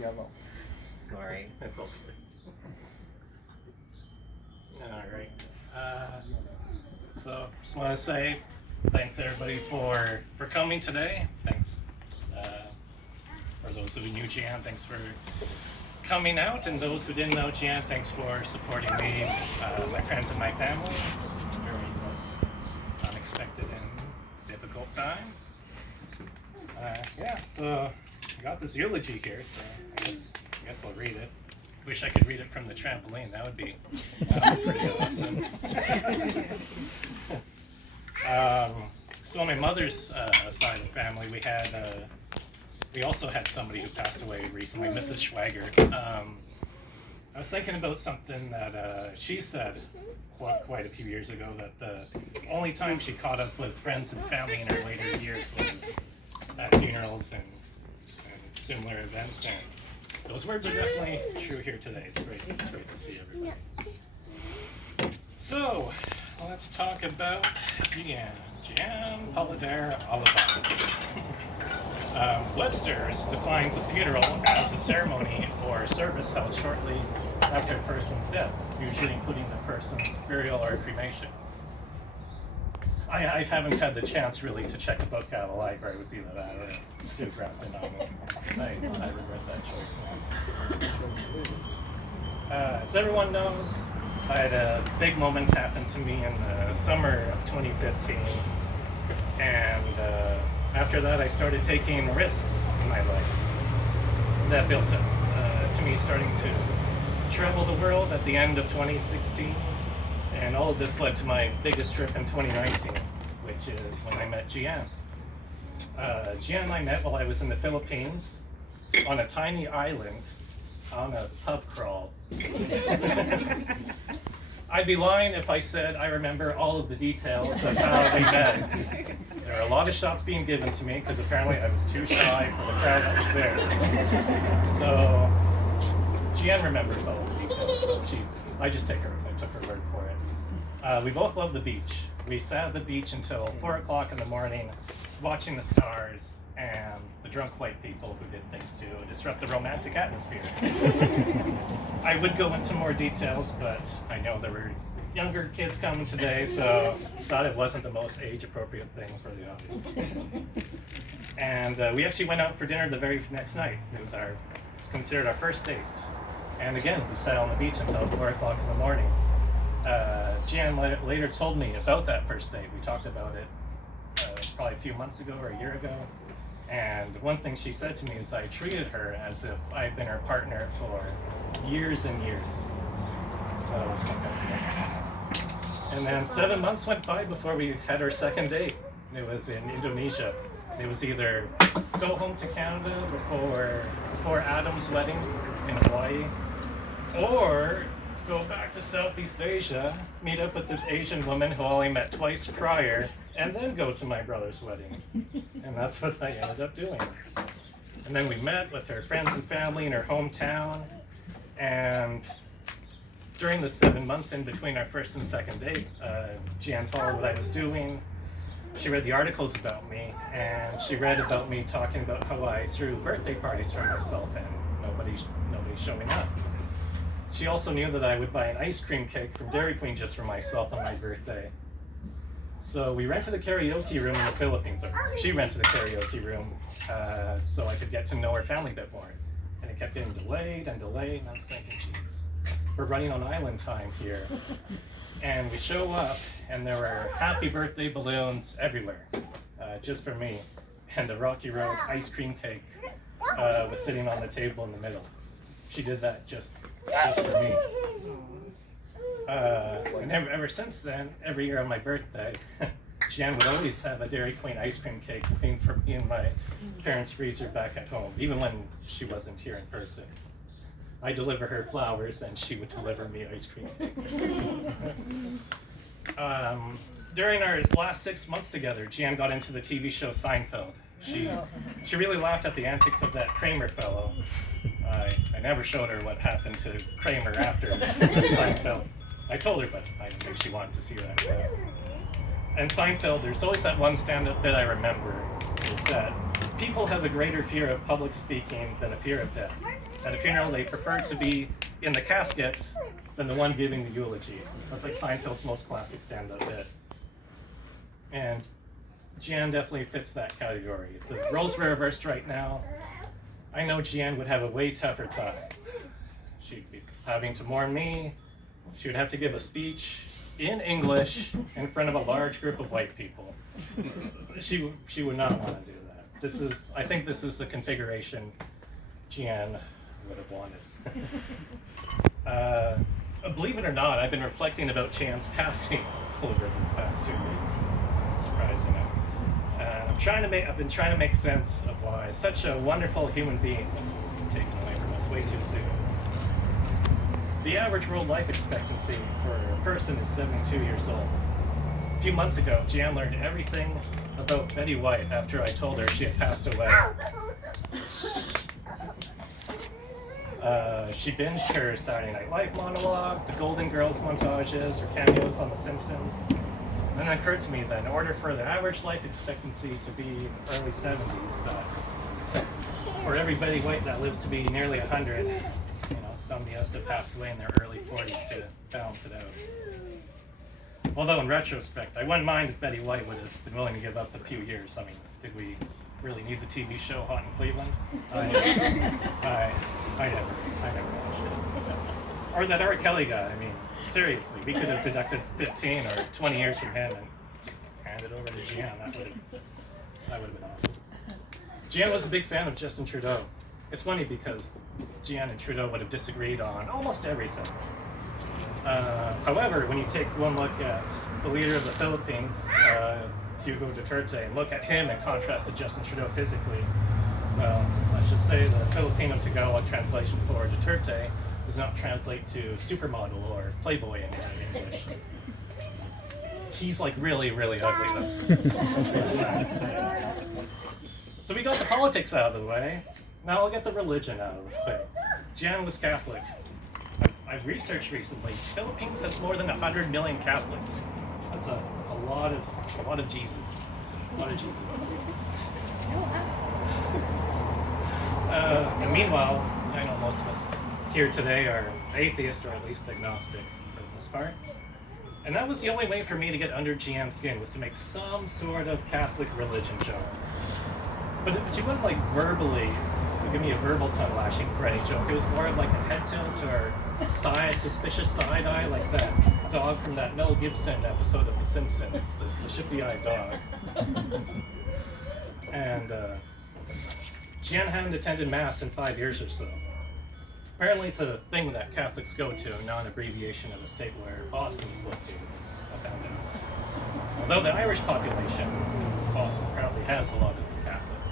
Yellow. Sorry. It's okay. All right. So just want to say thanks everybody for coming today. Thanks for those who knew Jee-an, thanks for coming out, and those who didn't know Jee-an, thanks for supporting me, my friends and my family during this unexpected and difficult time. Yeah, so I got this eulogy here, so I guess I'll read it. Wish I could read it from the trampoline. That would be pretty awesome. So on my mother's side of the family, we also had somebody who passed away recently, Mrs. Schwager. I was thinking about something that she said quite a few years ago, that the only time she caught up with friends and family in her later years was at funerals and similar events. And those words are definitely true here today. It's great to see everybody. So, let's talk about Jee-an. Jee-an, Paladar, Olivares. Webster's defines a funeral as a ceremony or service held shortly after a person's death, usually including the person's burial or cremation. I haven't had the chance really to check a book out of the library. It was either that or Stu Grafton on it. I regret that choice now. As everyone knows, I had a big moment happen to me in the summer of 2015. And after that, I started taking risks in my life. That built up to me starting to travel the world at the end of 2016. And all of this led to my biggest trip in 2019, which is when I met Jee-an. Jee-an and I met while I was in the Philippines on a tiny island on a pub crawl. I'd be lying if I said I remember all of the details of how we met. There are a lot of shots being given to me because apparently I was too shy for the crowd that was there. So Jee-an remembers all of the details, so I just took her word for it. We both love the beach. We sat at the beach until 4 o'clock in the morning, watching the stars and the drunk white people who did things to disrupt the romantic atmosphere. I would go into more details, but I know there were younger kids coming today, so thought it wasn't the most age-appropriate thing for the audience. And we actually went out for dinner the very next night. It's considered our first date. And again, we sat on the beach until 4 o'clock in the morning. Jee-an later told me about that first date. We talked about it probably a few months ago or a year ago. And one thing she said to me is I treated her as if I'd been her partner for years and years. And then 7 months went by before we had our second date. It was in Indonesia. It was either go home to Canada before Adam's wedding in Hawaii, or go back to Southeast Asia, meet up with this Asian woman who I only met twice prior, and then go to my brother's wedding. And that's what I ended up doing. And then we met with her friends and family in her hometown, and during the 7 months in between our first and second date, Jee-an followed what I was doing. She read the articles about me, and she read about me talking about how I threw birthday parties for myself and nobody's showing up. She also knew that I would buy an ice cream cake from Dairy Queen just for myself on my birthday. So we rented a karaoke room in the Philippines, or she rented a karaoke room so I could get to know her family a bit more. And it kept getting delayed, and I was thinking, geez, we're running on island time here. And we show up, and there were happy birthday balloons everywhere, just for me. And the Rocky Road ice cream cake was sitting on the table in the middle. She did that just for me. And ever since then, every year on my birthday, Jee-an would always have a Dairy Queen ice cream cake waiting for me in my parents' freezer back at home, even when she wasn't here in person. I deliver her flowers, and she would deliver me ice cream cake. During our last 6 months together, Jee-an got into the TV show Seinfeld. She really laughed at the antics of that Kramer fellow. I never showed her what happened to Kramer after Seinfeld. I told her, but I didn't think she wanted to see that. And Seinfeld, there's always that one stand-up bit I remember, is that people have a greater fear of public speaking than a fear of death. At a funeral, they prefer to be in the casket than the one giving the eulogy. That's like Seinfeld's most classic stand-up bit. And Jee-an definitely fits that category. If the roles were reversed right now, I know Jee-an would have a way tougher time. She'd be having to mourn me. She would have to give a speech in English in front of a large group of white people. She would not want to do that. I think this is the configuration Jee-an would have wanted. Believe it or not, I've been reflecting about Jee-an's passing over the past 2 weeks. Surprising. And I've been trying to make sense of why such a wonderful human being was taken away from us way too soon. The average world life expectancy for a person is 72 years old. A few months ago, Jee-an learned everything about Betty White after I told her she had passed away. She binged her Saturday Night Live monologue, the Golden Girls montages, her cameos on The Simpsons. And then it occurred to me that in order for the average life expectancy to be early 70s, that for every Betty White that lives to be nearly 100, somebody has to pass away in their early 40s to balance it out. Although in retrospect, I wouldn't mind if Betty White would have been willing to give up a few years. I mean, did we really need the TV show Hot in Cleveland? I never watched it. Or that R. Kelly guy. I mean, seriously, we could have deducted 15 or 20 years from him and just handed over to Jee-an. That would have been awesome. Jee-an was a big fan of Justin Trudeau. It's funny because Jee-an and Trudeau would have disagreed on almost everything. However, when you take one look at the leader of the Philippines, Hugo Duterte, and look at him in contrast to Justin Trudeau physically, well, let's just say the Filipino Tagalog translation for Duterte does not translate to supermodel or playboy in English. He's like really, really ugly. That's what I'm trying to say. So we got the politics out of the way. Now I'll get the religion out of the way. Jee-an was Catholic. I've researched recently. Philippines has more than 100 million Catholics. That's a lot of Jesus. A lot of Jesus. And meanwhile, I know most of us here today are atheist or at least agnostic for the most part. And that was the only way for me to get under Jee-an's skin, was to make some sort of Catholic religion joke. But she wouldn't like verbally give me a verbal tongue lashing for any joke. It was more of like a head tilt or suspicious side eye, like that dog from that Mel Gibson episode of The Simpsons, the shifty-eyed dog. And Jee-an hadn't attended Mass in 5 years or so. Apparently it's a thing that Catholics go to, not an abbreviation of the state where Boston is located, as I found out. Although the Irish population in Boston probably has a lot of Catholics.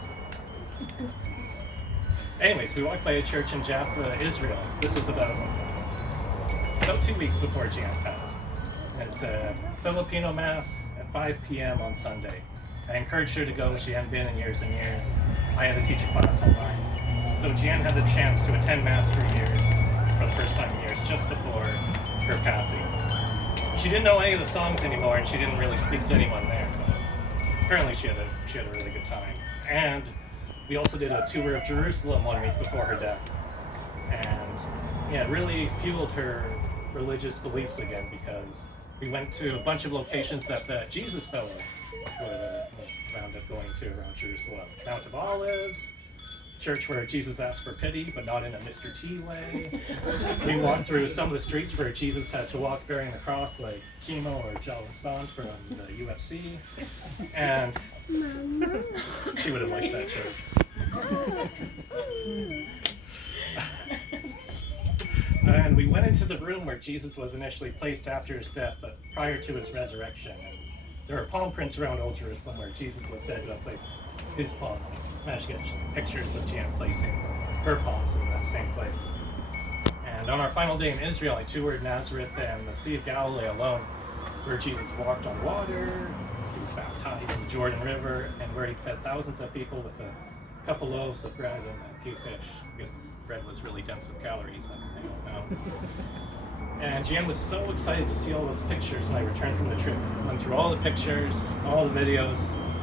Anyways, we walked by a church in Jaffa, Israel. This was about 2 weeks before Jee-an passed. And it's a Filipino Mass at 5 p.m. on Sunday. I encouraged her to go. She hadn't been in years and years. I had to teach a class online. So Jee-an had the chance to attend Mass for the first time in years, just before her passing. She didn't know any of the songs anymore, and she didn't really speak to anyone there. But apparently she had a really good time. And we also did a tour of Jerusalem 1 week before her death. And yeah, it really fueled her religious beliefs again, because we went to a bunch of locations that the Jesus fellow would round up going to around Jerusalem. Mount of Olives, church where Jesus asked for pity, but not in a Mr. T way. We walked through some of the streets where Jesus had to walk bearing the cross, like Chemo or Jalasan from the UFC. And she would have liked that church. And we went into the room where Jesus was initially placed after his death, but prior to his resurrection. And there are palm prints around Old Jerusalem where Jesus was said to have placed his palm. I managed to get pictures of Jee-an placing her palms in that same place. And on our final day in Israel, I toured Nazareth and the Sea of Galilee alone, where Jesus walked on water, he was baptized in the Jordan River, and where he fed thousands of people with a couple loaves of bread and a few fish. I guess the bread was really dense with calories, I don't know. And Jee-an was so excited to see all those pictures when I returned from the trip. Went through all the pictures, all the videos.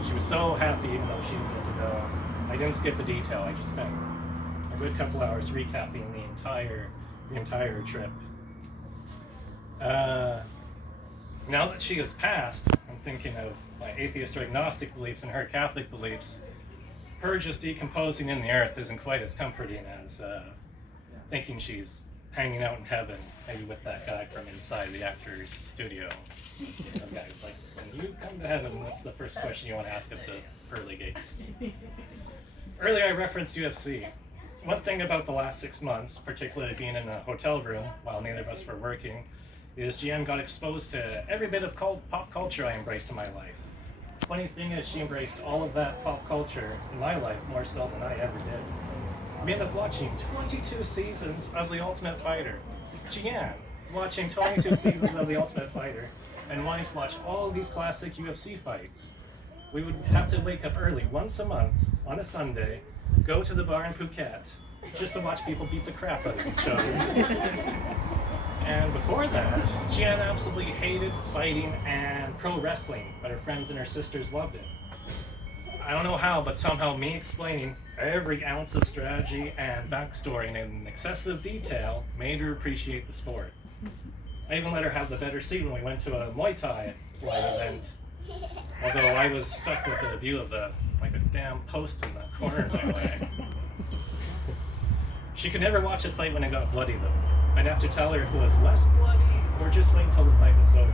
She was so happy, even though she didn't get to go. I didn't skip a detail. I just spent a good couple hours recapping the entire trip. Now that she has passed, I'm thinking of my atheist or agnostic beliefs and her Catholic beliefs. Her just decomposing in the earth isn't quite as comforting as thinking she's hanging out in heaven, maybe with that guy from inside the actor's studio. Some guy's like, when you come to heaven, what's the first question you want to ask at the pearly gates? Earlier I referenced UFC. One thing about the last 6 months, particularly being in a hotel room while neither of us were working, is Jee-an got exposed to every bit of pop culture I embraced in my life. Funny thing is, she embraced all of that pop culture in my life more so than I ever did. We ended up watching 22 seasons of The Ultimate Fighter. Jee-an watching 22 seasons of The Ultimate Fighter and wanting to watch all these classic UFC fights. We would have to wake up early once a month on a Sunday, go to the bar in Phuket, just to watch people beat the crap out of each other. And before that, Jee-an absolutely hated fighting and pro wrestling, but her friends and her sisters loved it. I don't know how, but somehow me explaining every ounce of strategy and backstory in excessive detail made her appreciate the sport. I even let her have the better seat when we went to a Muay Thai live event, although I was stuck with a view of a damn post in the corner in my way. She could never watch a fight when it got bloody though. I'd have to tell her if it was less bloody or just wait until the fight was over.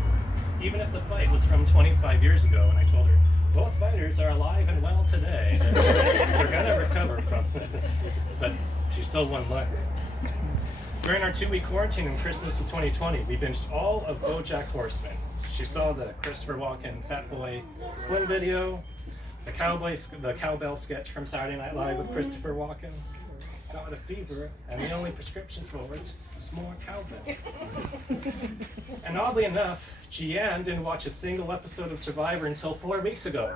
Even if the fight was from 25 years ago, and I told her, both fighters are alive and well today. They're gonna recover from this. But she still won luck. During our 2-week quarantine in Christmas of 2020, we binged all of BoJack Horseman. She saw the Christopher Walken Fat Boy Slim video, the cowbell sketch from Saturday Night Live with Christopher Walken. Got a fever, and the only prescription for it is more cowbell. And oddly enough, Jee-an didn't watch a single episode of Survivor until 4 weeks ago.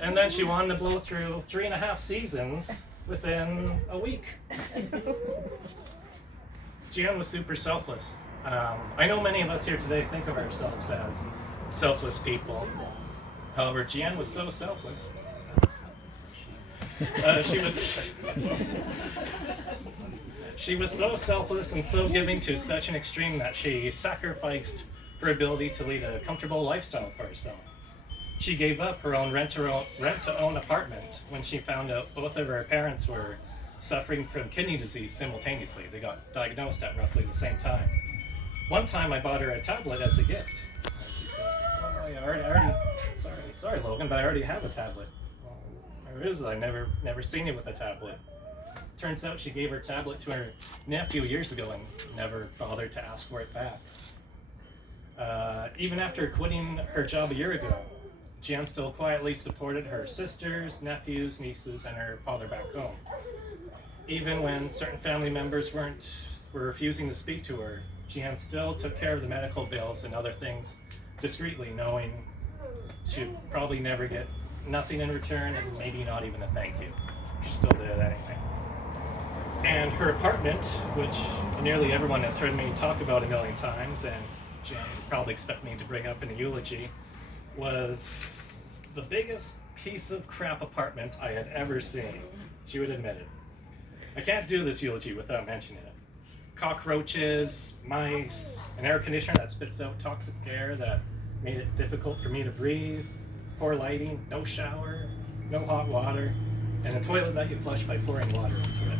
And then she wanted to blow through 3.5 seasons within a week. Jee-an was super selfless. I know many of us here today think of ourselves as selfless people. However, Jee-an was so selfless. She was so selfless and so giving to such an extreme that she sacrificed her ability to lead a comfortable lifestyle for herself. She gave up her own rent-to-own apartment when she found out both of her parents were suffering from kidney disease simultaneously. They got diagnosed at roughly the same time. One time I bought her a tablet as a gift. And she said, oh, sorry Logan, but I already have a tablet. Well, where is it? I've never seen you with a tablet. Turns out she gave her tablet to her nephew years ago and never bothered to ask for it back. Even after quitting her job a year ago, Jee-an still quietly supported her sisters, nephews, nieces, and her father back home. Even when certain family members were refusing to speak to her, Jee-an still took care of the medical bills and other things discreetly, knowing she'd probably never get nothing in return and maybe not even a thank you. She still did it anyway. And her apartment, which nearly everyone has heard me talk about a million times, and Jee-an would probably expect me to bring up in a eulogy, was the biggest piece of crap apartment I had ever seen. She would admit it. I can't do this eulogy without mentioning it. Cockroaches, mice, an air conditioner that spits out toxic air that made it difficult for me to breathe, poor lighting, no shower, no hot water, and a toilet that you flush by pouring water into it.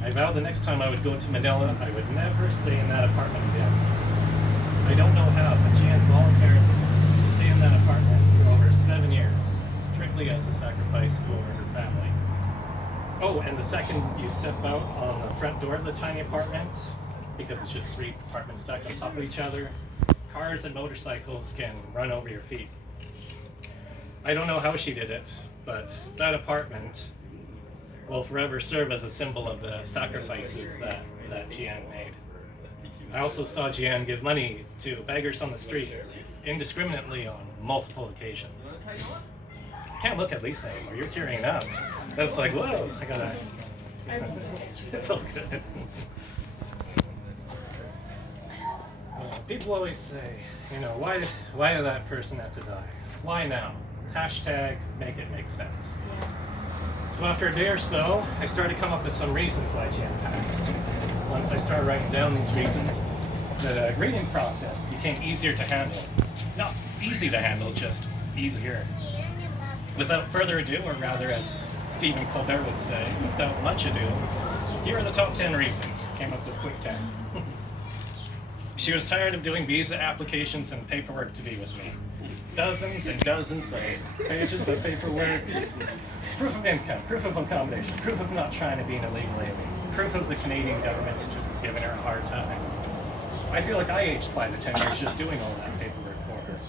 I vowed the next time I would go to Manila, I would never stay in that apartment again. I don't know how, but Jee-an voluntarily stayed in that apartment for over 7 years, strictly as a sacrifice for her family. Oh, and the second you step out on the front door of the tiny apartment, because it's just 3 apartments stacked on top of each other, cars and motorcycles can run over your feet. I don't know how she did it, but that apartment will forever serve as a symbol of the sacrifices that Jee-an made. I also saw Jee-an give money to beggars on the street indiscriminately on multiple occasions. Can't look at Lisa anymore, you're tearing up. That's like, whoa, I gotta... It's all good. People always say, why did that person have to die? Why now? Hashtag make it make sense. So after a day or so, I started to come up with some reasons why Jee-an passed. Once I started writing down these reasons, the reading process became easier to handle. Not easy to handle, just easier. Without further ado, or rather as Stephen Colbert would say, without much ado, here are the top 10 reasons. Came up with quick 10. She was tired of doing visa applications and paperwork to be with me. Dozens and dozens of pages of paperwork. Proof of income, proof of accommodation, proof of not trying to be an illegal alien, proof of the Canadian government just giving her a hard time. I feel like I aged 5 to 10 years just doing all that paperwork for her.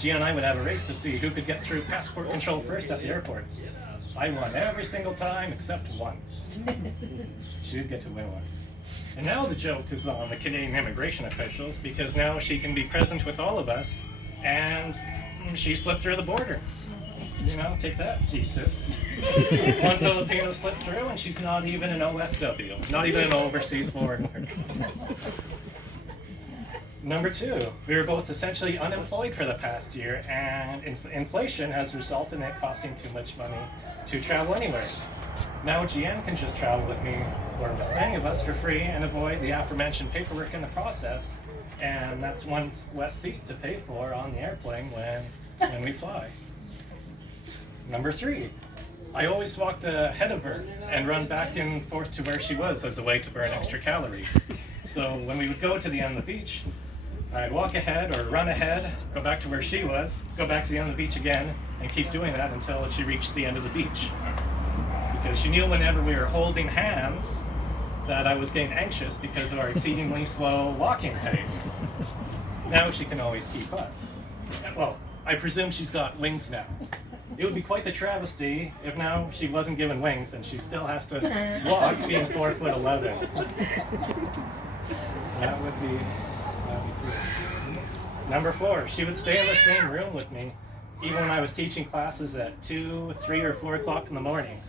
Jee-an and I would have a race to see who could get through passport control first at the airports. I won every single time except once. She did get to win one. And now the joke is on the Canadian immigration officials, because now she can be present with all of us, and she slipped through the border. You know, take that, CSIS. One Filipino slipped through, and she's not even an OFW, not even an overseas foreign worker. Number 2, we were both essentially unemployed for the past year, and inflation has resulted in it costing too much money to travel anywhere. Now Jee-an can just travel with me, or with any of us, for free and avoid the aforementioned paperwork in the process, and that's one less seat to pay for on the airplane when we fly. Number 3, I always walked ahead of her and run back and forth to where she was as a way to burn extra calories. So when we would go to the end of the beach, I'd walk ahead or run ahead, go back to where she was, go back to the end of the beach again, and keep doing that until she reached the end of the beach. Because she knew whenever we were holding hands that I was getting anxious because of our exceedingly slow walking pace. Now she can always keep up. Well, I presume she's got wings now. It would be quite the travesty if now she wasn't given wings and she still has to walk being 4'11". That would be cool. Number 4, she would stay in the same room with me even when I was teaching classes at 2, 3, or 4 o'clock in the morning.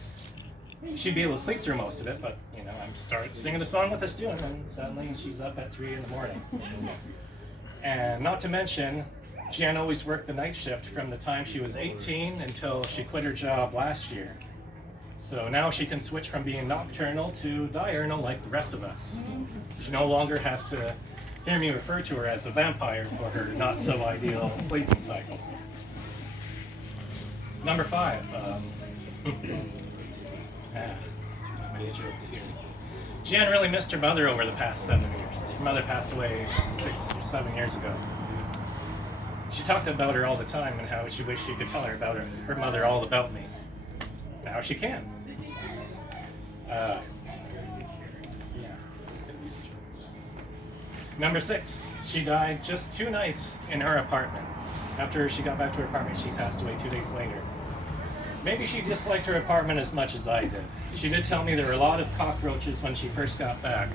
She'd be able to sleep through most of it, but you know, I start singing a song with a student and suddenly she's up at 3 in the morning. And not to mention, Jee-an always worked the night shift from the time she was 18 until she quit her job last year. So now she can switch from being nocturnal to diurnal like the rest of us. She no longer has to hear me refer to her as a vampire for her not so ideal sleeping cycle. Number 5. Not many jokes here. Jee-an really missed her mother over the past 7 years. Her mother passed away 6 or 7 years ago. She talked about her all the time and how she wished she could tell her about her mother all about me. Now she can. Number 6, she died just 2 nights in her apartment. After she got back to her apartment, she passed away 2 days later. Maybe she disliked her apartment as much as I did. She did tell me there were a lot of cockroaches when she first got back.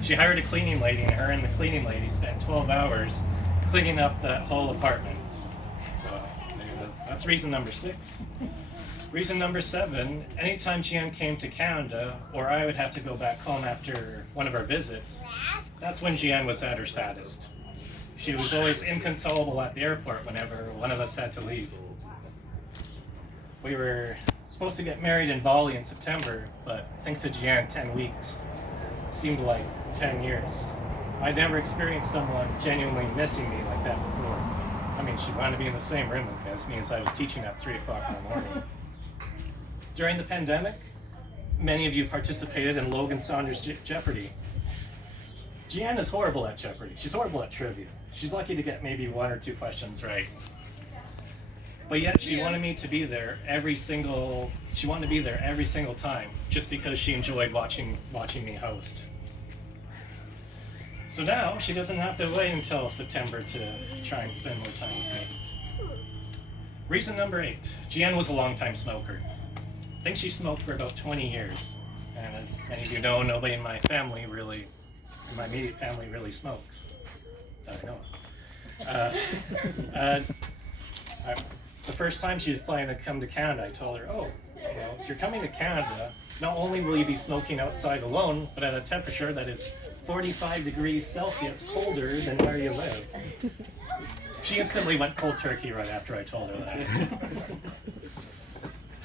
She hired a cleaning lady, and her and the cleaning lady spent 12 hours cleaning up that whole apartment. So that's reason number 6. Reason number 7, anytime Jee-an came to Canada, or I would have to go back home after one of our visits, that's when Jee-an was at her saddest. She was always inconsolable at the airport whenever one of us had to leave. We were supposed to get married in Bali in September, but I think to Jee-an 10 weeks seemed like 10 years. I'd never experienced someone genuinely missing me like that before. I mean, she wanted to be in the same room as me as I was teaching at 3 o'clock in the morning. During the pandemic, many of you participated in Logan Saunders Jeopardy. Jee-an is horrible at Jeopardy. She's horrible at trivia. She's lucky to get maybe 1 or 2 questions right. But yet she wanted me to be there every single time, just because she enjoyed watching me host. So now she doesn't have to wait until September to try and spend more time with me. Reason number 8, Jee-an was a long-time smoker. I think she smoked for about 20 years. And as many of you know, nobody in my immediate family really smokes. That I know. The first time she was planning to come to Canada, I told her, if you're coming to Canada, not only will you be smoking outside alone, but at a temperature that is 45 degrees Celsius colder than where you live. She instantly went cold turkey right after I told her that.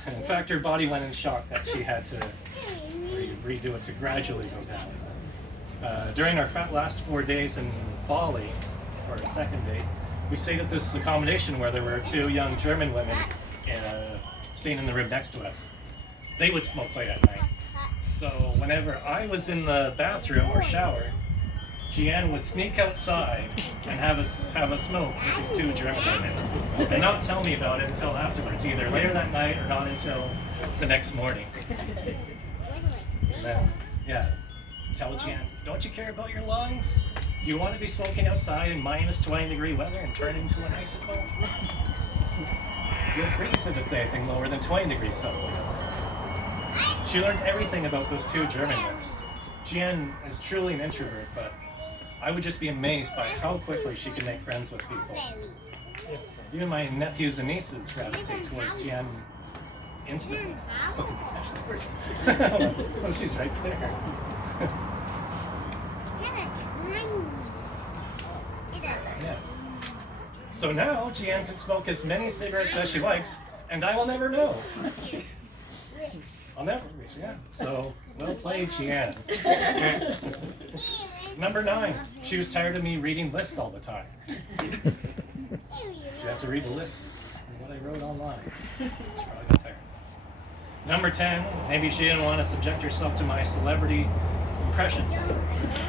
In fact, her body went in shock that she had to redo it to gradually go down. During our last 4 days in Bali, for our second day, we stayed at this accommodation where there were 2 young German women staying in the room next to us. They would smoke late at night. So whenever I was in the bathroom or shower, Jee-an would sneak outside and have a smoke with these 2 German women and not tell me about it until afterwards, either later that night or not until the next morning. And then, yeah, tell Jee-an, don't you care about your lungs? Do you want to be smoking outside in minus 20-degree weather and turn into an icicle? You'll freeze if it's anything lower than 20 degrees Celsius. She learned everything about those 2 German women. Jee-an is truly an introvert, but I would just be amazed by how quickly she can make friends with people. Even my nephews and nieces gravitate towards Jee-an instantly. So potentially. Oh, she's right there. Yeah. So now Jee-an can smoke as many cigarettes as she likes, and I will never know. I'll never reach, yeah. So, well played, Jee-an. Number 9, she was tired of me reading lists all the time. You have to read the lists of what I wrote online. She probably got tired. Number 10, maybe she didn't want to subject herself to my celebrity impressions.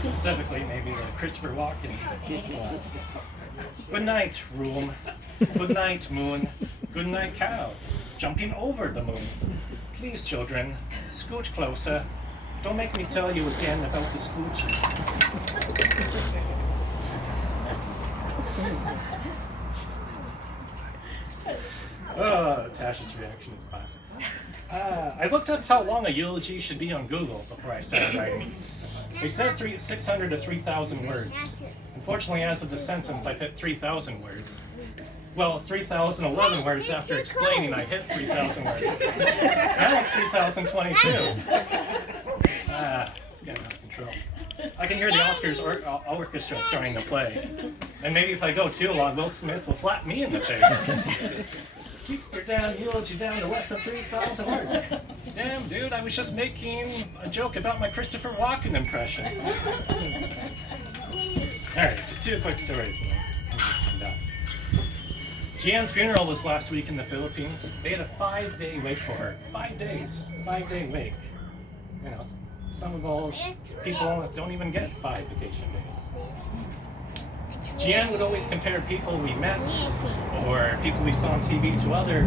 Specifically, maybe the Christopher Walken. Good night, room. Good night, moon. Good night, cow. Jumping over the moon. Please, children, scoot closer. Don't make me tell you again about the scooch. Oh, Tasha's reaction is classic. I looked up how long a eulogy should be on Google before I started writing. They said 600 to 3,000 words. Unfortunately, as of the sentence, I've hit 3,000 words. Well, 3,011 words after explaining I hit 3,000 words. Now it's 3,022. It's getting out of control. I can hear the Oscars orchestra starting to play. And maybe if I go too long, Will Smith will slap me in the face. Keep your damn eulogy down to less than 3,000 words. Damn, dude, I was just making a joke about my Christopher Walken impression. Alright, just 2 quick stories and then I'm done. Jee-an's funeral was last week in the Philippines. They had a 5-day wake for her. 5 days. 5-day wake. You know, some of all people don't even get 5 vacation days. Jee-an would always compare people we met or people we saw on TV to other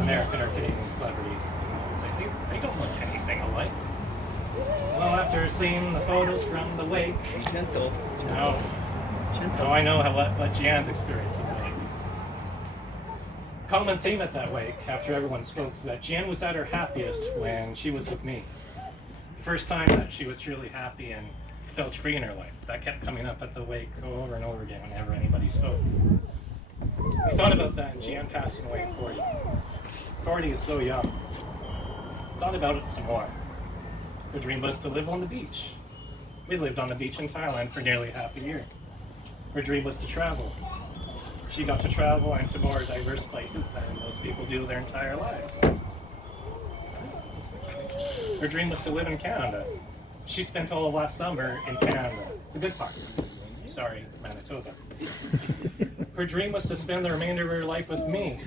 American or Canadian celebrities. Say, they don't look anything alike. Well, after seeing the photos from the wake, Gentle. I know what Jee-an's experience was like. Common theme at that wake, after everyone spoke, is that Jee-an was at her happiest when she was with me. The first time that she was truly happy and felt free in her life. That kept coming up at the wake over and over again whenever anybody spoke. We thought about that and Jee-an passing away at 40. 40 is so young. Thought about it some more. Her dream was to live on the beach. We lived on the beach in Thailand for nearly half a year. Her dream was to travel. She got to travel into more diverse places than most people do their entire lives. Her dream was to live in Canada. She spent all of last summer in Canada, the good parts. Sorry, Manitoba. Her dream was to spend the remainder of her life with me.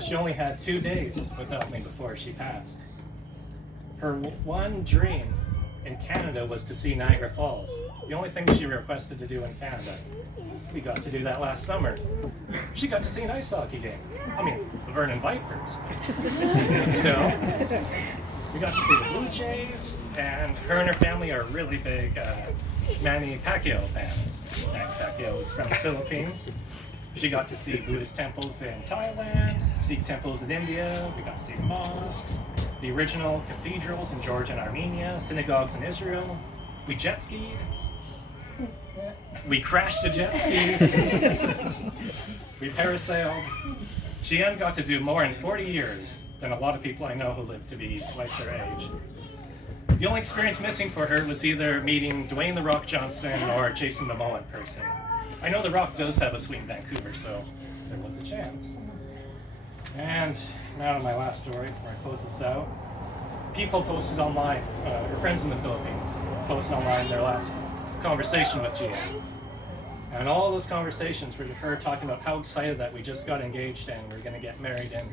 She only had 2 days without me before she passed. Her one dream in Canada was to see Niagara Falls. The only thing she requested to do in Canada. We got to do that last summer. She got to see an ice hockey game. I mean, the Vernon Vipers. But still, we got to see the Blue Jays, and her family are really big Manny Pacquiao fans. Manny Pacquiao is from the Philippines. She got to see Buddhist temples in Thailand, Sikh temples in India. We got to see mosques, the original cathedrals in Georgia and Armenia, synagogues in Israel. We jet skied. We crashed a jet ski. We parasailed. Jee-an got to do more in 40 years than a lot of people I know who live to be twice their age. The only experience missing for her was either meeting Dwayne "The Rock" Johnson or Jason Momoa in person. I know The Rock does have a suite in Vancouver, so there was a chance. And now to my last story before I close this out. People posted online, her friends in the Philippines, posted online their last conversation with Jee-an. And all those conversations were her talking about how excited that we just got engaged and we're going to get married in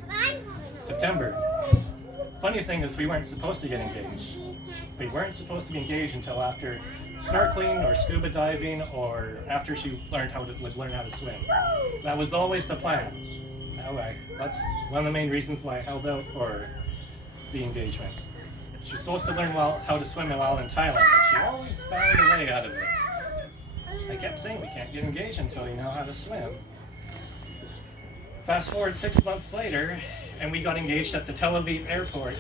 September. Funny thing is, we weren't supposed to get engaged. We weren't supposed to be engaged until after snorkeling or scuba diving, or after she would learn how to swim. That was always the plan. That's one of the main reasons why I held out for the engagement. She was supposed to learn how to swim while in Thailand, but she always found a way out of it. I kept saying we can't get engaged until you know how to swim. Fast forward 6 months later, and we got engaged at the Tel Aviv airport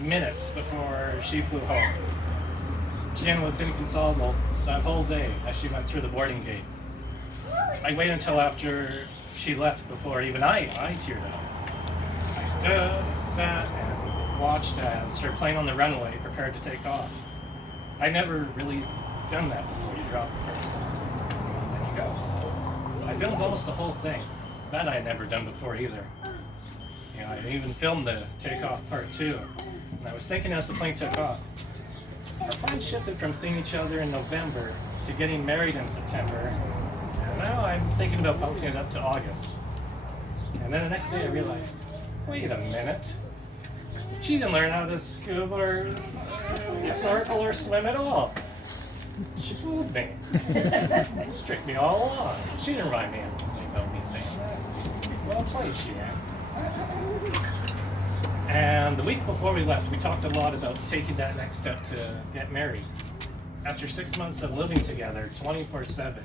minutes before she flew home. Jee-an was inconsolable that whole day as she went through the boarding gate. I waited until after she left before even I teared up. I stood, sat, and watched as her plane on the runway prepared to take off. I never really done that before. You drop the person, then you go. I filmed almost the whole thing. That I had never done before either. You know, I even filmed the takeoff part too. And I was thinking as the plane took off, our plans shifted from seeing each other in November to getting married in September. And now I'm thinking about bumping it up to August. And then the next day I realized, wait a minute. She didn't learn how to scuba or snorkel or swim at all. She fooled me. She tricked me all along. She didn't rhyme me anything about me saying that. Well played, Jee-an. And the week before we left, we talked a lot about taking that next step to get married. After 6 months of living together, 24/7,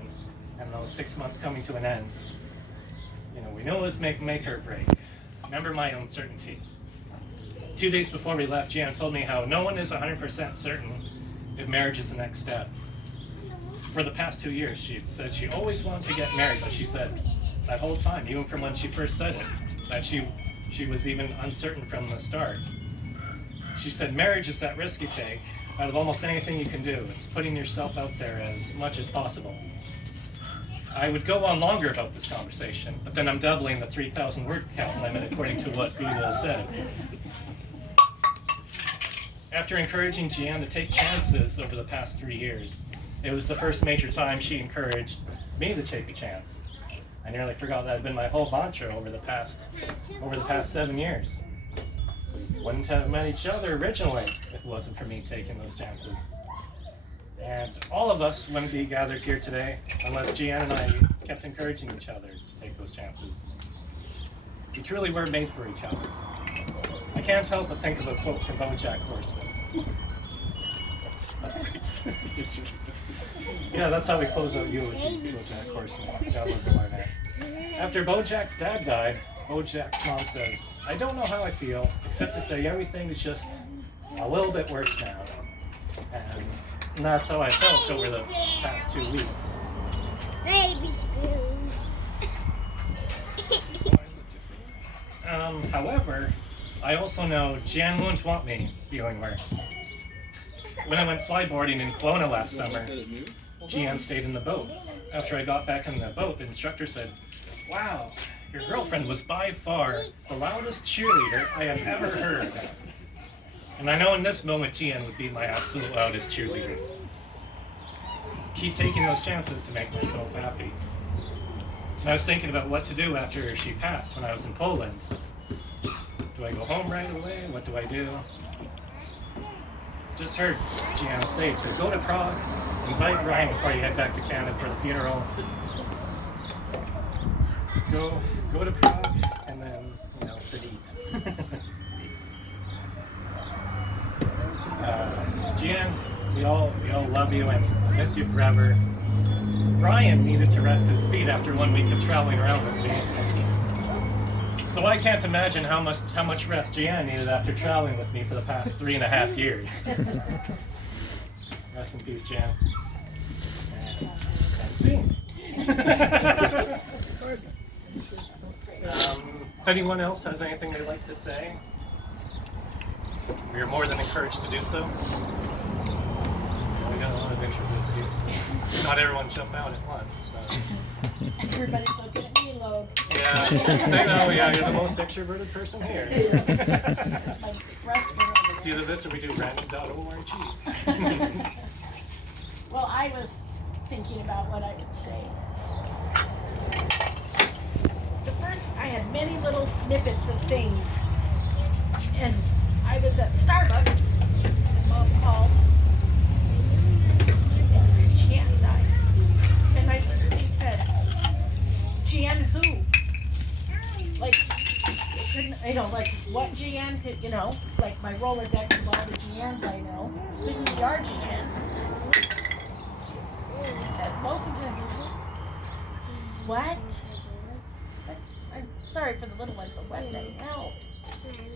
and those 6 months coming to an end, you know, we knew it was make or break. Remember my uncertainty. 2 days before we left, Jee-an told me how no one is 100% certain if marriage is the next step. For the past 2 years, she had said she always wanted to get married, but she said that whole time, even from when she first said it, that she was even uncertain from the start. She said marriage is that risk you take out of almost anything you can do. It's putting yourself out there as much as possible. I would go on longer about this conversation, but then I'm doubling the 3,000 word count limit according to what Google said. After encouraging Jee-an to take chances over the past 3 years, it was the first major time she encouraged me to take a chance. I nearly forgot that had been my whole mantra over the past 7 years. We wouldn't have met each other originally if it wasn't for me taking those chances. And all of us wouldn't be gathered here today unless Jee-an and I kept encouraging each other to take those chances. We truly were made for each other. I can't help but think of a quote from BoJack Horseman. Yeah, that's how we close out Eulogy, BoJack Horseman. Yeah, after BoJack's dad died, BoJack's mom says, "I don't know how I feel, except to say everything is just a little bit worse now." And that's how I felt over the past 2 weeks. Baby spoon. However, I also know Jee-an wouldn't want me feeling worse. When I went flyboarding in Kelowna last summer, Jee-an stayed in the boat. After I got back in the boat, the instructor said, "Wow, your girlfriend was by far the loudest cheerleader I have ever heard." And I know in this moment, Jee-an would be my absolute loudest cheerleader. Keep taking those chances to make myself happy. And I was thinking about what to do after she passed when I was in Poland. Do I go home right away? What do I do? Just heard Jee-an say to go to Prague, invite Ryan before you head back to Canada for the funeral. Go to Prague, and then, you know, to eat. Jee-an, we all love you and miss you forever. Ryan needed to rest his feet after 1 week of traveling around with me. So I can't imagine how much rest Jee-an needed after traveling with me for the past 3.5 years. Rest in peace, Jee-an. And scene. If anyone else has anything they'd like to say, we are more than encouraged to do so. We don't want to extroverts here. So not everyone jump out at once. So. Everybody's looking at me, Logan. Yeah, I know. Yeah, you're the most extroverted person here. It's either this or we do random.org. Well, I was thinking about what I would say. I had many little snippets of things, and I was at Starbucks, and Mom called, and Jee-an died, and he said, Jee-an who? Like, like what Jee-an could, like my Rolodex of all the Jee-ans I know, couldn't be our Jee-an. He said, Logan. What? I'm sorry for the little one, but what the hell?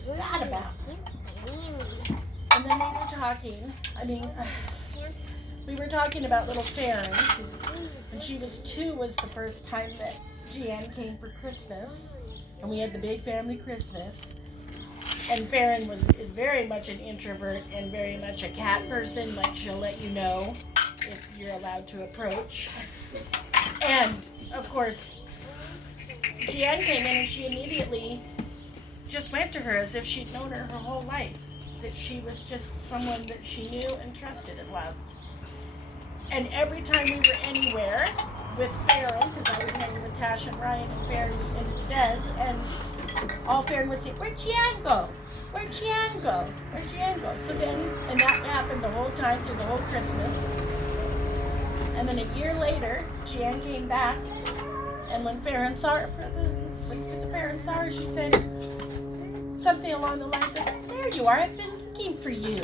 That about? And then we were talking, we were talking about little Farron, because when she was 2 was the first time that Jee-an came for Christmas, and we had the big family Christmas. And Farron is very much an introvert and very much a cat person, like she'll let you know if you're allowed to approach. And of course, Jee-an came in and she immediately just went to her as if she'd known her whole life. That she was just someone that she knew and trusted and loved. And every time we were anywhere with Farron, because I would hang with Tash and Ryan and Farron and Des, and all Farron would say, where'd Jee-an go? Where'd Jee-an go? Where'd Jee-an go? So then, and that happened the whole time through the whole Christmas. And then a year later, Jee-an came back. And when Farron saw her, Farron saw her, she said something along the lines of, there you are, I've been looking for you.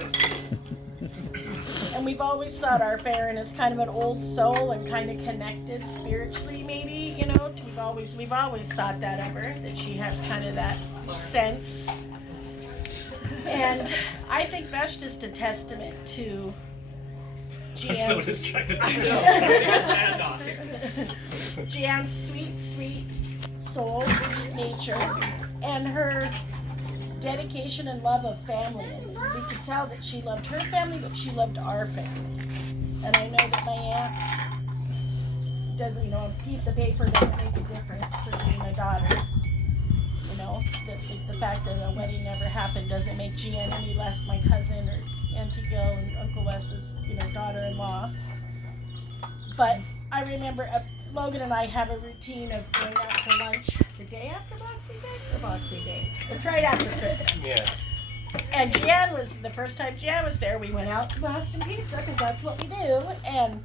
And we've always thought our Farron is kind of an old soul and kind of connected spiritually, maybe, We've always thought that of her, that she has kind of that sense. And I think that's just a testament to Jee-an's Jee-an's sweet soul, sweet nature, and her dedication and love of family. And we could tell that she loved her family, but she loved our family. And I know that my aunt doesn't, a piece of paper doesn't make a difference for being a daughter. The fact that a wedding never happened doesn't make Jee-an any less my cousin or Auntie Gil and Uncle Wes's, daughter-in-law. But I remember Logan and I have a routine of going out to lunch the day after Boxing Day or Boxing Day. It's right after Christmas. Yeah. And Jee-an the first time Jee-an was there, we went out to Boston Pizza because that's what we do. And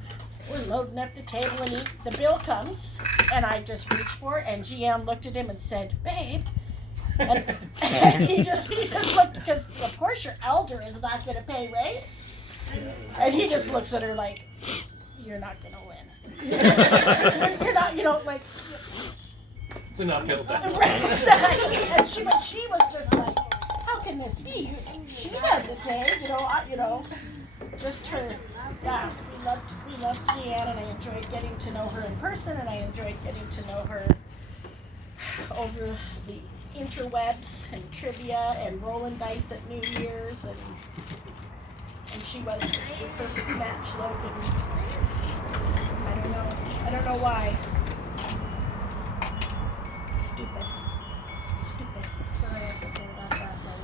we're loading up the table and the bill comes and I just reached for it and Jee-an looked at him and said, babe. And he just looked, because of course your elder is not going to pay, right? And he just looks at her like, you're not going to win. You're not, like. It's an uphill battle. Right, exactly. And she was just like, how can this be? She doesn't pay, just her. Yeah, we loved Jee-an, and I enjoyed getting to know her in person, and I enjoyed getting to know her over the interwebs and trivia and rolling dice at New Year's, and she was just a perfect match, Logan. I don't know why. Stupid. That's what I have to say about that, Logan.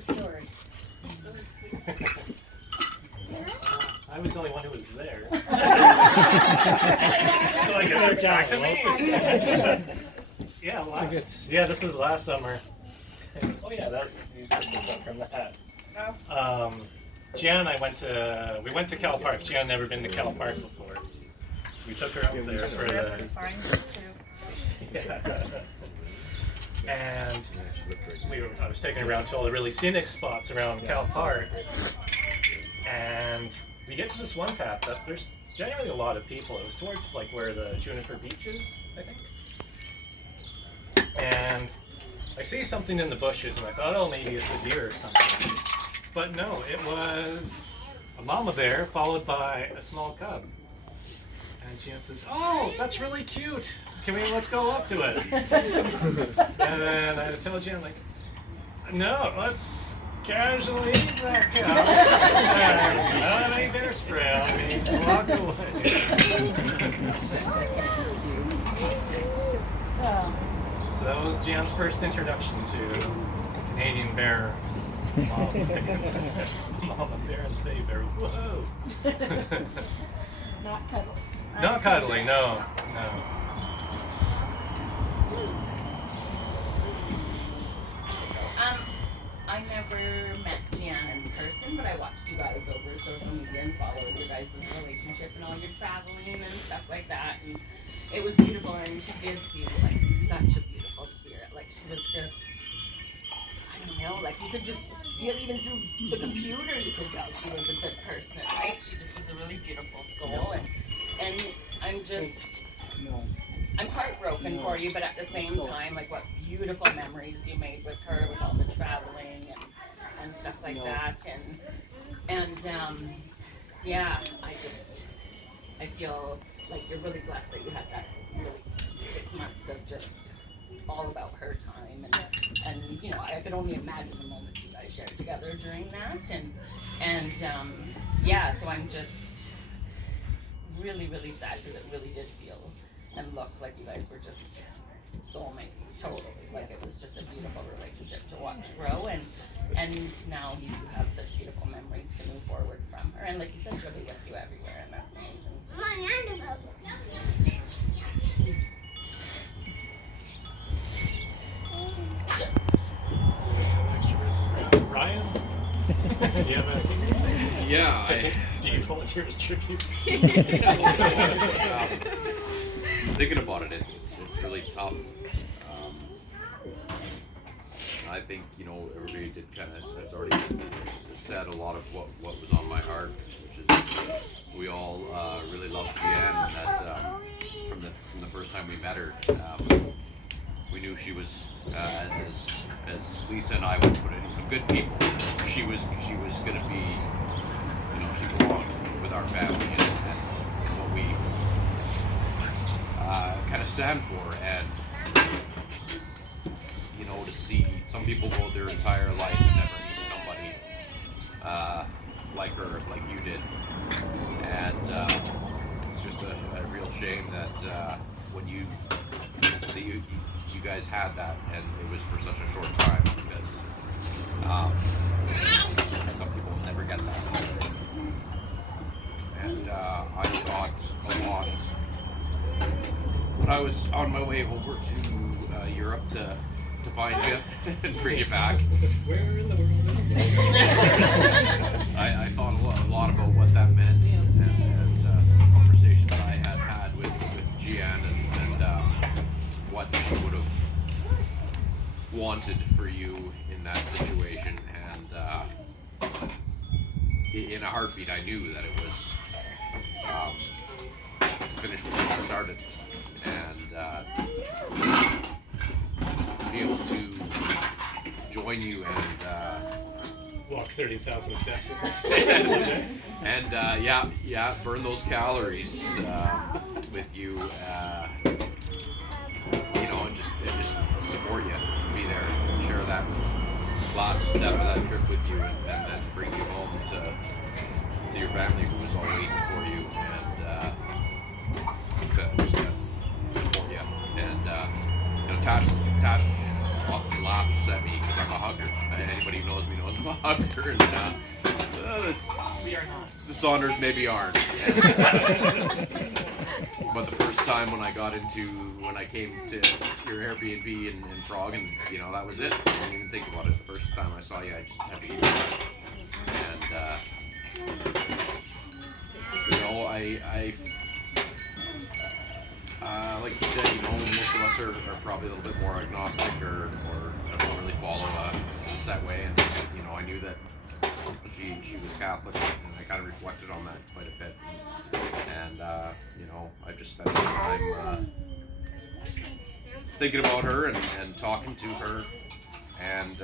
Story. I was the only one who was there. So I guess it's back to me. Yeah, this was last summer. Oh yeah, you picked this up from that. Jee-an and I went to Cal Park. Jee-an had never been to Cal Park before. So we took her up there for the... Yeah. And I was taking her around to all the really scenic spots around Cal Park. And we get to this one path that there's generally a lot of people. It was towards where the Juniper Beach is, I think. And I see something in the bushes and I thought, oh, maybe it's a deer or something. But no, it was a mama bear followed by a small cub. And Jee-an says, "Oh, that's really cute. Let's go up to it." And then I tell Jee-an, like, "No, let's casually back out. And not make their spray on me. Walk away." So that was Jee-an's first introduction to Canadian bear. Mama bear and baby bear. Whoa. Not cuddling. Not cuddling, no. I never met Jee-an in person, but I watched you guys over social media and followed your guys' relationship and all your traveling and stuff like that. And it was beautiful, and she did seem like such a beautiful spirit. Like she was just, I don't know, like you could just feel even through the computer, you could tell she was a good person, right? She just was a really beautiful soul, and I'm just, I'm heartbroken for you, but at the same time, like what beautiful memories you made with her, with all the traveling and stuff like that, and yeah, I feel like you're really blessed that you had that really 6 months of just all about her time, and you know, I could only imagine the moments you guys shared together during that, and yeah, so I'm just really, really sad because it really did feel and look like you guys were just soulmates, totally. Like it was just a beautiful relationship to watch grow, and now you have such beautiful memories to move forward from her. And like you said, she'll be with you everywhere, and that's amazing. Ryan? Do you have a... Yeah, Do you volunteer as tribute? Thinking about it, it's really tough. I think, you know, everybody did has already said a lot of what was on my heart, which is we all really loved Jee-an, and that from the first time we met her, we knew she was, as Lisa and I would put it, good people. She was going to be, you know, she belonged with our family and what we kind of stand for, and you know, to see some people go their entire life and never meet somebody like her, like you did, and it's just a real shame that when you guys had that, and it was for such a short time, because some people never get that. And I thought a lot when I was on my way over to Europe to find you and bring you back. Where in the world is this? I thought a lot about what that meant, and some conversations I had with Jee-an, and what she would have wanted for you in that situation, and in a heartbeat I knew that it was finish what we started, and be able to join you and walk 30,000 steps with me. and burn those calories with you, you know, and just support you, be there, share that last step of that trip with you, and then bring you home to your family who was all waiting for you, and to support you. And you know, Tash often laughs at me because I'm a hugger. Anybody who knows me knows I'm a hugger, and We are not. the Saunders maybe aren't. But the first time when I came to your Airbnb in Prague, and you know, that was it. I didn't even think about it. The first time I saw you, I just had to eat it. And you know, I like you said, you know, most of us are probably a little bit more agnostic, or don't really follow a set way, and you know, I knew that she was Catholic, and I kind of reflected on that quite a bit, and you know, I've just spent some time thinking about her and talking to her, and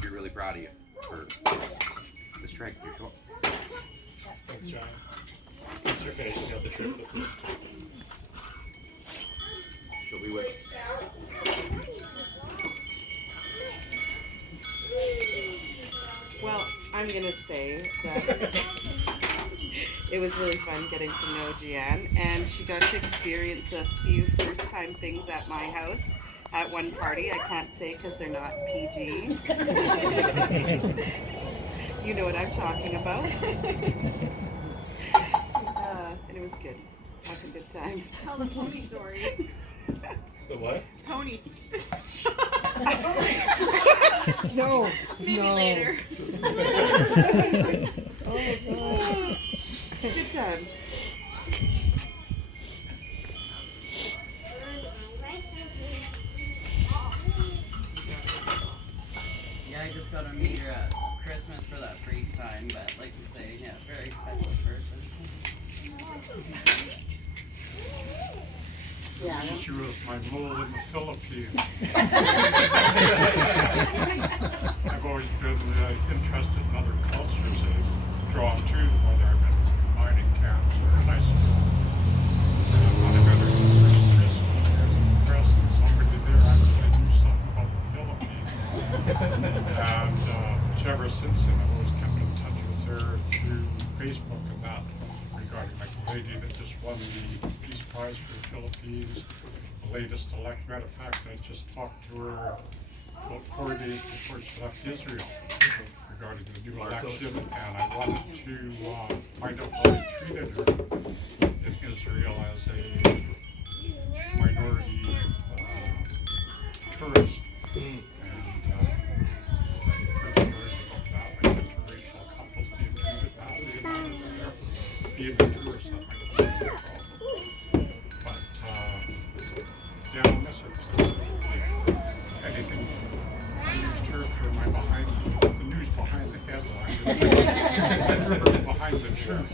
be really proud of you for the strength you're showing. Thanks, Ryan. Thanks for finishing out the trip with me. She'll be with us. Well, I'm gonna say that it was really fun getting to know Jee-an, and she got to experience a few first-time things at my house at one party. I can't say because they're not PG. You know what I'm talking about. And it was good. Lots of good times. Tell the pony story. The what? Pony. No. Maybe later. Oh my God. Good times. Yeah, I just got to meet her at Christmas for that brief time, but like you say, yeah, very special person. The issue of my role in the Philippines. I've always been interested in other cultures and drawn to, whether I'm in mining camps or high school. And when I met her the first Christmas, I was impressed that somebody there actually knew something about the Philippines. And ever since then, I've always kept in touch with her through Facebook and that, regarding like the lady that just won the Peace Prize for the Philippines, the latest election. Matter of fact, I just talked to her about 4 days before she left Israel regarding the new election, and I wanted to find out how they treated her in Israel as a minority tourist. And interracial couples being treated badly and being a tourist, that might be a problem. But yeah, I'll miss her. Anything. I used her for my the news behind the headline. Behind the truth.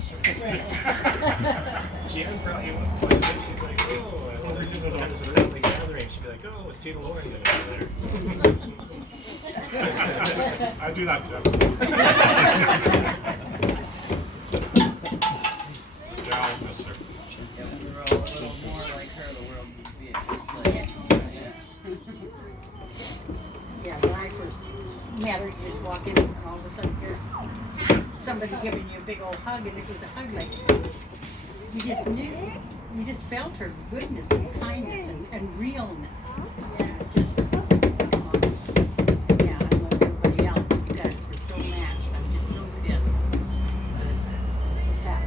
Jee-an brought you up quite a bit. She's like, oh, we did it as a family gathering. She'd be like, oh, is Tita Lauren going to be there? I do that too. Yeah, I'll miss her. Yeah, if we were all a little more like her, the world would be a good place. Yeah. Yeah, when I first met her, you just walk in and all of a sudden there's somebody giving you a big old hug, and it was a hug like you just knew, you just felt her goodness and kindness and realness. And it was just honest. Yeah, I'm like everybody else. You guys were so matched. I'm just so pissed. What's that?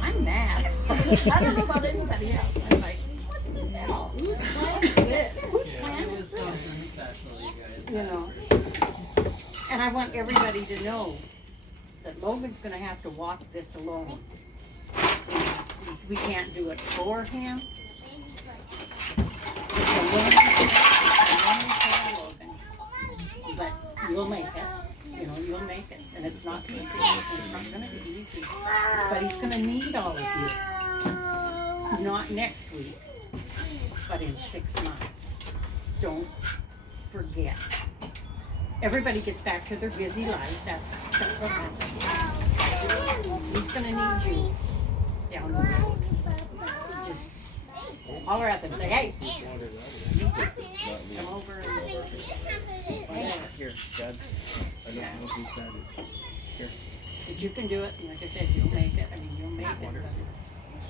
I'm mad. I don't know about anybody else. I'm like, what the hell? Whose plan is this? Whose plan It is was this? something special, you guys. You know. And I want everybody to know that Logan's gonna have to walk this alone. We can't do it for him. It's a woman for Logan. But you'll make it. You know, you'll make it. And it's not easy. It's not gonna be easy. But he's gonna need all of you. Not next week, but in 6 months. Don't forget. Everybody gets back to their busy lives. That's what happens. He's gonna need you down the road. Just holler at them and say, hey, come over and Here, Dad. I don't know whose that is. Here. but you can do it. And like I said, you'll make it. I mean, you'll make it. But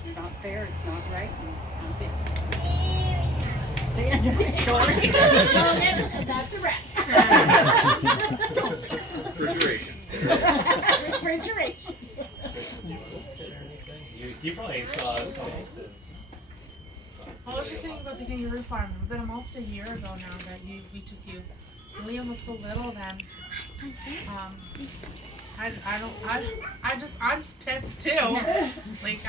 it's not fair. It's not right. And I'm pissed. It's the end of the story. That's a wrap. Refrigeration. Refrigeration. You probably saw us almost as. I was just thinking about the kangaroo farm. It's been almost a year ago now that we took you. Liam was so little then. I'm just pissed too. Like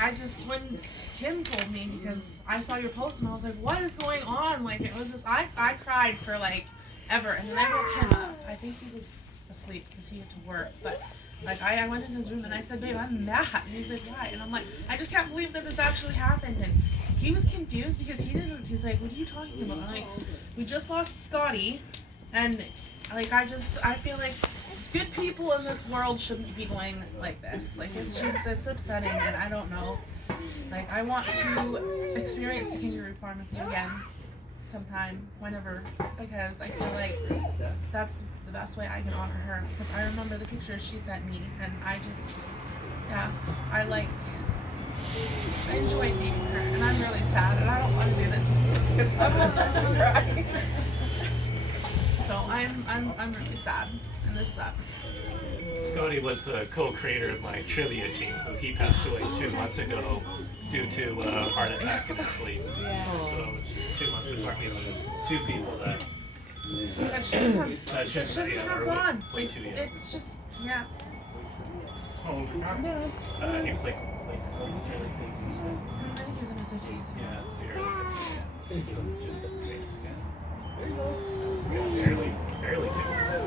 when Kim told me, because I saw your post and I was like, what is going on? Like it was just I cried for like ever, and then I woke him up. I think he was asleep because he had to work, but like I went in his room and I said, babe, I'm mad. And he's like, why? And I'm like, I just can't believe that this actually happened. And he was confused because he's like, what are you talking about? I'm like, we just lost Scotty, and like I feel like good people in this world shouldn't be going like this. Like it's upsetting, and I don't know. Like I want to experience the kangaroo farm with you again sometime, whenever, because I feel like that's the best way I can honor her. Because I remember the pictures she sent me, and I enjoyed meeting her, and I'm really sad, and I don't want to do this because I'm gonna start to cry. So I'm really sad, and this sucks. Scotty was the co-creator of my trivia team, who he passed away 2 months ago due to a heart attack in his sleep. So 2 months apart, there's 2 people that shouldn't have gone. Way too young. It's just, yeah. How old were you? He was like late 40s or late 50s. I think he was in his 50s. Yeah, just barely 2 months ago.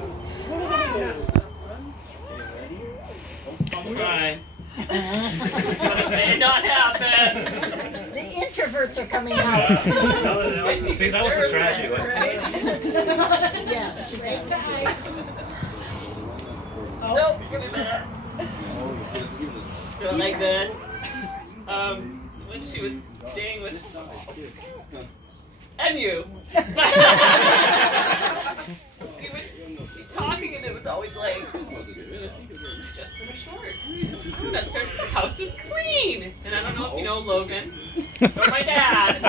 Right. But it may not happen. The introverts are coming Yeah. out. See, that was a strategy. Yeah, she does. Nope, give me that. Go like this. So when she was staying with and you, we would be talking, and it was always like, "You just finished work. I'm upstairs. The house is clean." And I don't know if you know Logan or my dad.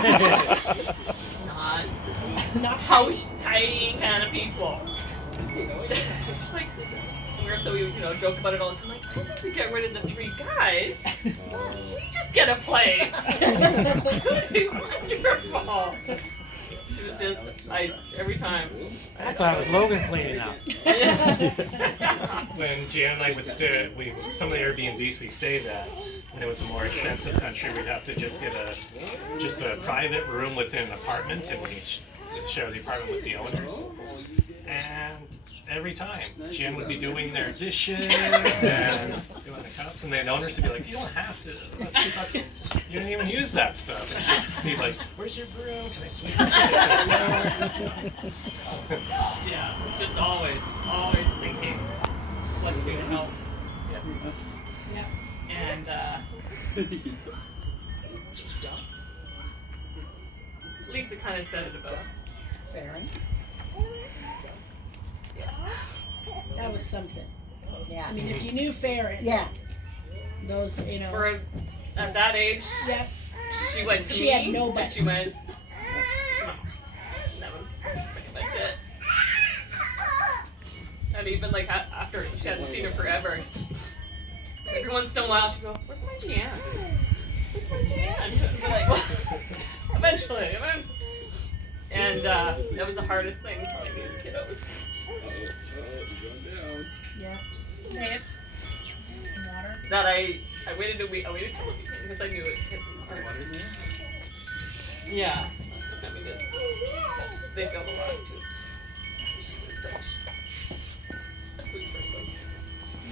Not house tidying kind of people. Just like. So we would, joke about it all the time. Like, I think we get rid of the 3 guys. We just get a place. It would be wonderful. She was just, every time. I thought it was Logan cleaning up. When Jee-an and I would stay, some of the Airbnbs we stayed at, when it was a more expensive country, we'd have to just get a private room within an apartment, and we share the apartment with the owners. And every time, Jee-an would be doing their dishes and doing the cups, and the owners would be like, "You don't have to. You don't even use that stuff." And she'd be like, "Where's your broom? Can I sweep this?" Yeah, just always thinking, what's going to help. Yeah. And Lisa kind of said it about Baron. That was something. Yeah. I mean, if you knew Farron, Yeah. those, for at that age, yeah, she went to she me, had no and she went to Mom. That was pretty much it. And even like after she hadn't seen her forever, every once in a while she'd go, "Where's my Jee-an? Where's my Jee-an?" And be like, well, eventually. And that was the hardest thing telling these kiddos. yeah. Okay. Some water. That I waited a week. I waited till it became, because I knew it. Yeah. I mean, they felt a lot too. She was such a sweet person.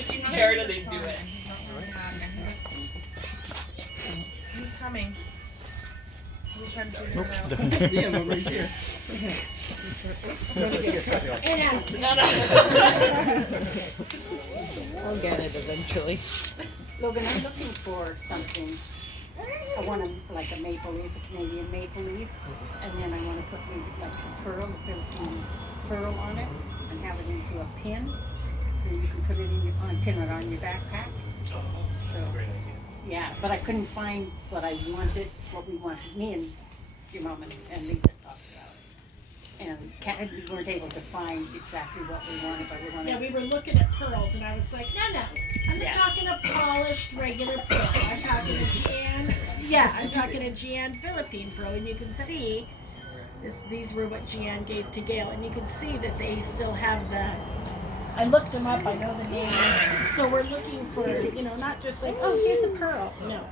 She cared and they'd do it. He's not really happy. He's coming. He's trying to figure it out. Yeah, I'm right here. I'll get it eventually. Logan, I'm looking for something. I want like a maple leaf, a Canadian maple leaf, and then I want to put like a pearl, a Philippine pearl on it, and have it into a pin, so you can put it in pin it on your backpack. That's a great idea. Yeah, but I couldn't find what I wanted, what we wanted. Me and your mom and Lisa talked about it. And we weren't able to find exactly what we wanted, but we wanted... Yeah, we were looking at pearls, and I was like, no, I'm not talking a polished regular pearl. I'm talking a Jee-an. Yeah, I'm talking a Jee-an Philippine pearl, and you can see these were what Jee-an gave to Gail, and you can see that they still have the. I looked them up. I know the name. So we're looking for, not just like, oh, here's a pearl. No,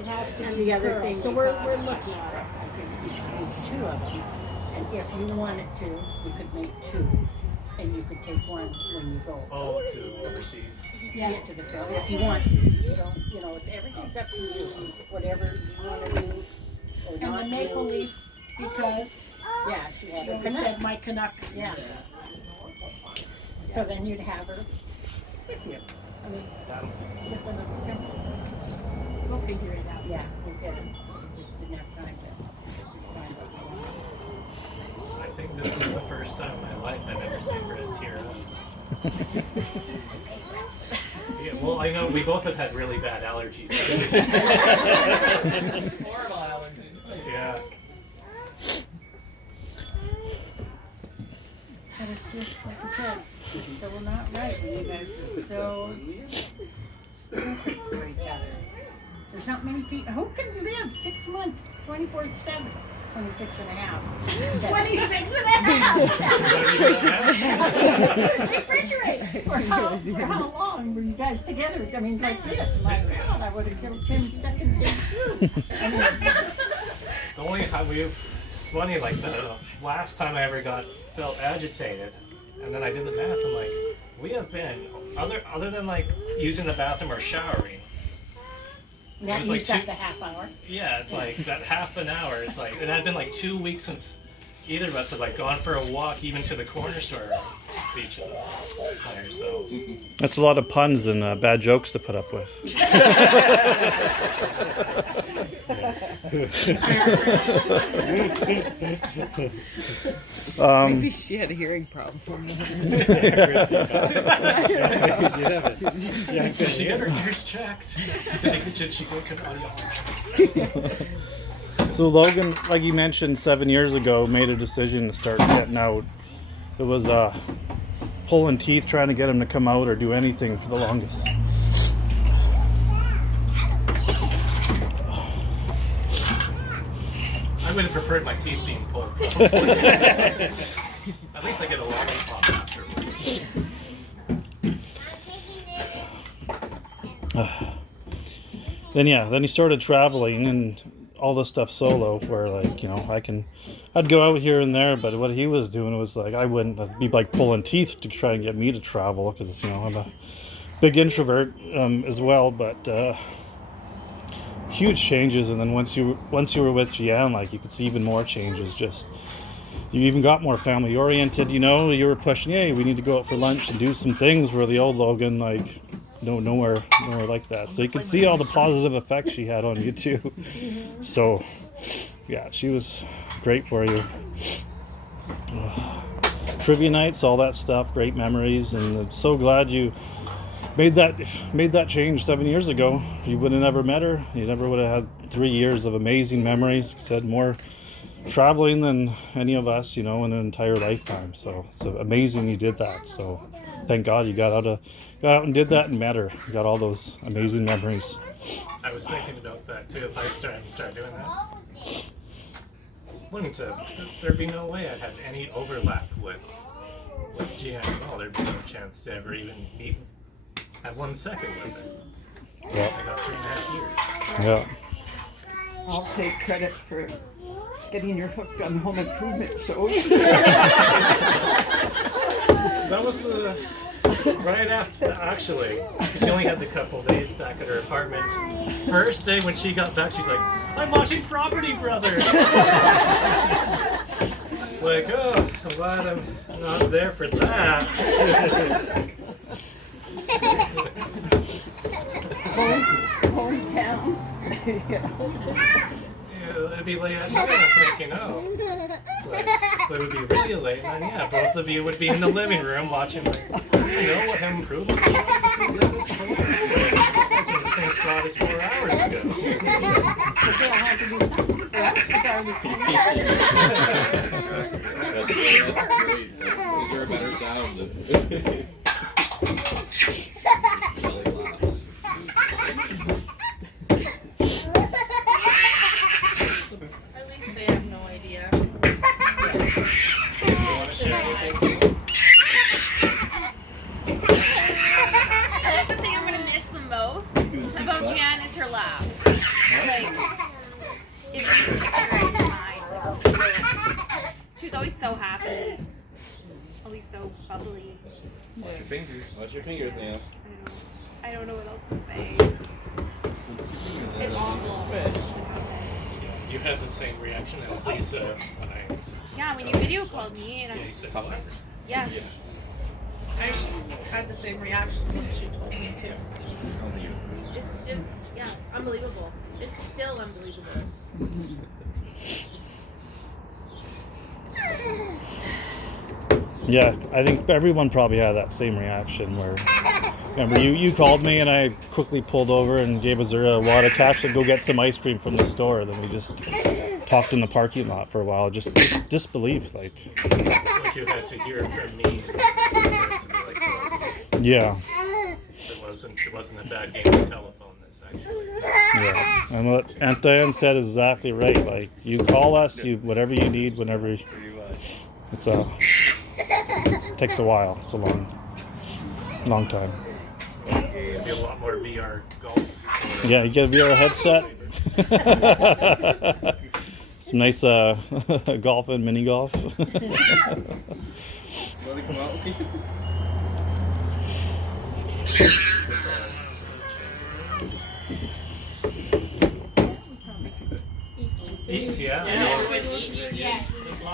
it has to be the other pearl. thing So we we're thought looking. about, I think we could make 2 of them, and if you wanted to, we could make 2, and you could take one when you go. Oh, to overseas. Yeah. Get to the film if you want to. It's everything's up to you. Whatever you want to do or And not the maple do. leaf, because Yeah, she had she a always Canuck. said my Canuck. Yeah. So then you'd have her with you. I mean, just a little simple. We'll figure it out. Yeah, we did it. We just didn't have time to find what we wanted. I think this was the first time in my life I've ever seen Brett tear up. Yeah, well, I know we both have had really bad allergies. Horrible allergies. Yeah. But it's just, like I said, it's so not right when you guys are so perfect for each other. There's not many people, who can live 6 months, 24/7, 26 and a half? 26 and a half. 26 and a half. Refrigerate. For how long were you guys together? I mean, like this. My God, I would have given 10 second days too. The only time it's funny, like the last time I ever felt agitated, and then I did the math, I'm like, we have been, other than like using the bathroom or showering. That was like used up the half hour. Yeah, it's like that half an hour. It's like, it had been like 2 weeks since either of us had like gone for a walk, even to the corner store each of by ourselves. That's a lot of puns and bad jokes to put up with. Maybe she had a hearing problem. Did she get her ears checked? Did she go to the audio? So Logan, like you mentioned, 7 years ago, made a decision to start getting out. It was pulling teeth trying to get him to come out or do anything for the longest. I would have preferred my teeth being pulled. At least I get a lollipop afterwards. Then he started traveling and all this stuff solo, where like, you know, I'd go out here and there, but what he was doing was like, I'd be like pulling teeth to try and get me to travel, because, you know, I'm a big introvert as well, but huge changes. And then once you were with Jee-an, like, you could see even more changes. Just, you even got more family oriented, you know. You were pushing, hey, we need to go out for lunch and do some things, where the old Logan, like, nowhere like that. So you could see all the positive effects she had on you too. So yeah, she was great for you. Trivia nights, all that stuff, great memories, and I'm so glad you made that change 7 years ago. You would have never met her. You never would have had 3 years of amazing memories. You said more traveling than any of us, you know, in an entire lifetime. So it's amazing you did that. So thank God you got out and did that and met her. You got all those amazing memories. I was thinking about that too. If I start doing that, there'd be no way I'd have any overlap with Jee-an at all. There'd be no chance to ever even meet, have 1 second with her. Yeah. I got 3.5 years. Yeah. I'll take credit for getting your hooked on home improvement shows. That was right after, actually, because she only had the couple days back at her apartment. First day when she got back, she's like, I'm watching Property Brothers. It's like, oh, I'm glad I'm not there for that. Hometown. Yeah, it'd be late at night, I'm thinking, oh. It's like, so it would be really late, and then, yeah, both of you would be in the living room watching, like, I don't know what home improvement show this is at this point. It's in the same spot as 4 hours ago. That's great. Is there a better sound than belly laughs? At least they have no idea. The thing I'm gonna miss the most about Jee-an is her laugh. Like, it makes me right in mind. She was always so happy. Always so bubbly. Watch your fingers. Watch your fingers, Anna. I don't know what else to say. It's awful. You had the same reaction as Lisa when I... Yeah, when you video called me and Yeah, I... you said, what? Yeah. same reaction when she told me too. It's just, yeah, it's unbelievable. It's still unbelievable. Yeah, I think everyone probably had that same reaction where, remember, you called me and I quickly pulled over and gave Azura a wad of cash to go get some ice cream from the store. Then we just talked in the parking lot for a while, just disbelief, like you had to hear it from me. And yeah. It wasn't a bad game of telephone. This actually. Yeah, and what Antoine said is exactly right. Like, you call us, you whatever you need, whenever. It takes a while. It's a long time. It'd be a lot more VR golf. Yeah, you get a VR headset. Some nice golf and mini golf. Eat, yeah. Yeah, we would eat, you'd Yeah.